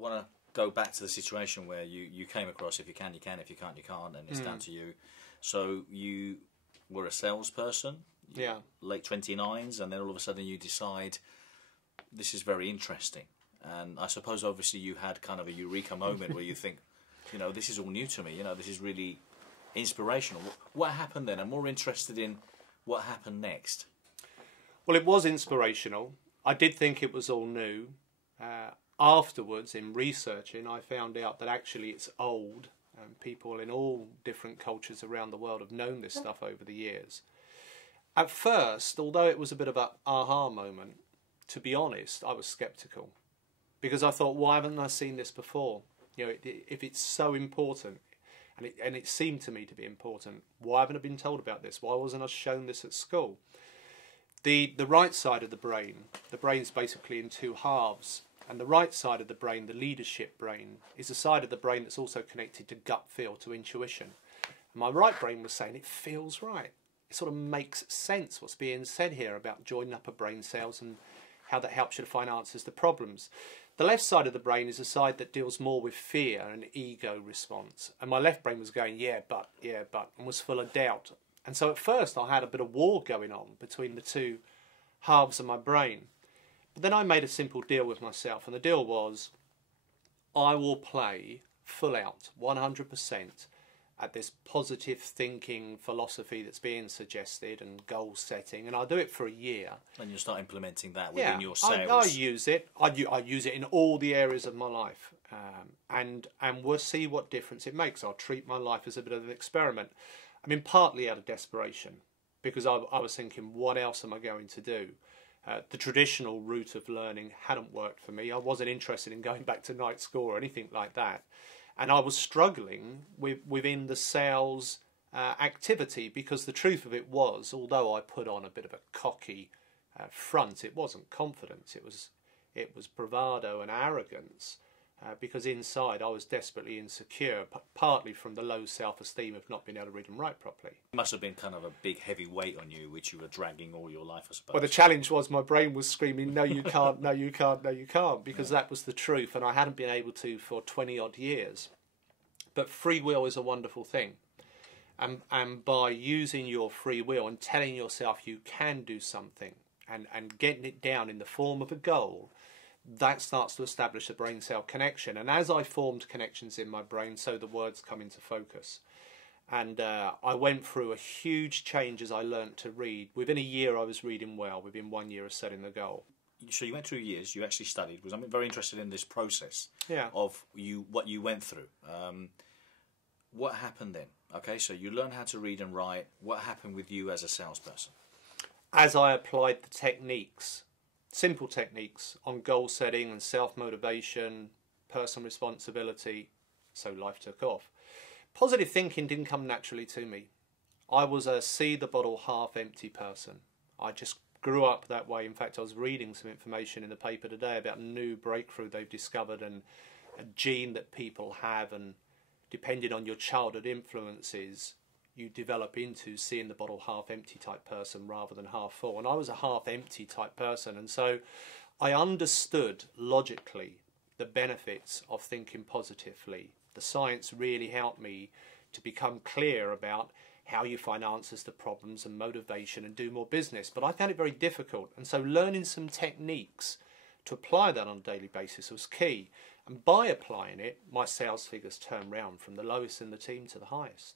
want to go back to the situation where you came across, if you can, you can, if you can't, you can't, and it's down to you. So you were a salesperson, late 29s, and then all of a sudden you decide, this is very interesting. And I suppose obviously you had kind of a eureka moment where you think, you know, this is all new to me, you know, this is really inspirational. What happened then? I'm more interested in what happened next. Well, it was inspirational. I did think it was all new. Afterwards, in researching, I found out that actually it's old, and people in all different cultures around the world have known this stuff over the years. At first, although it was a bit of an aha moment, to be honest, I was sceptical, because I thought, why haven't I seen this before? You know, if it's so important, and it seemed to me to be important, why haven't I been told about this? Why wasn't I shown this at school? The right side of the brain's basically in two halves. And the right side of the brain, the leadership brain, is the side of the brain that's also connected to gut feel, to intuition. And my right brain was saying, it feels right. It sort of makes sense what's being said here about joining up of brain cells and how that helps you to find answers to problems. The left side of the brain is the side that deals more with fear and ego response. And my left brain was going, yeah, but, and was full of doubt. And so at first I had a bit of war going on between the two halves of my brain. But then I made a simple deal with myself, and the deal was, I will play full out, 100%, at this positive thinking philosophy that's being suggested and goal setting, and I'll do it for a year. And you'll start implementing that within your sales. I use it. I use it in all the areas of my life, and we'll see what difference it makes. I'll treat my life as a bit of an experiment. I mean, partly out of desperation, because I was thinking, what else am I going to do? The traditional route of learning hadn't worked for me. I wasn't interested in going back to night school or anything like that. And I was struggling within the sales activity, because the truth of it was, although I put on a bit of a cocky front, it wasn't confidence. It was bravado and arrogance, because inside I was desperately insecure, partly from the low self-esteem of not being able to read and write properly. It must have been kind of a big heavy weight on you, which you were dragging all your life, I suppose. Well, the challenge was my brain was screaming, no you can't, no you can't, no you can't, because that was the truth, and I hadn't been able to for 20 odd years. But free will is a wonderful thing, and by using your free will and telling yourself you can do something, and getting it down in the form of a goal, that starts to establish a brain cell connection. And as I formed connections in my brain, so the words come into focus. And I went through a huge change as I learnt to read. Within a year I was reading well, within 1 year of setting the goal. So you went through years, you actually studied, because I'm very interested in this process of what you went through. What happened then? Okay, so you learned how to read and write. What happened with you as a salesperson? As I applied the techniques, simple techniques on goal setting and self-motivation, personal responsibility, so life took off. Positive thinking didn't come naturally to me. I was a see the bottle half empty person. I just grew up that way. In fact, I was reading some information in the paper today about a new breakthrough they've discovered, and a gene that people have, and depending on your childhood influences, you develop into seeing the bottle half empty type person rather than half full. And I was a half empty type person, and so I understood logically the benefits of thinking positively. The science really helped me to become clear about how you find answers to problems and motivation and do more business. But I found it very difficult, and so learning some techniques to apply that on a daily basis was key. And by applying it, my sales figures turned round from the lowest in the team to the highest.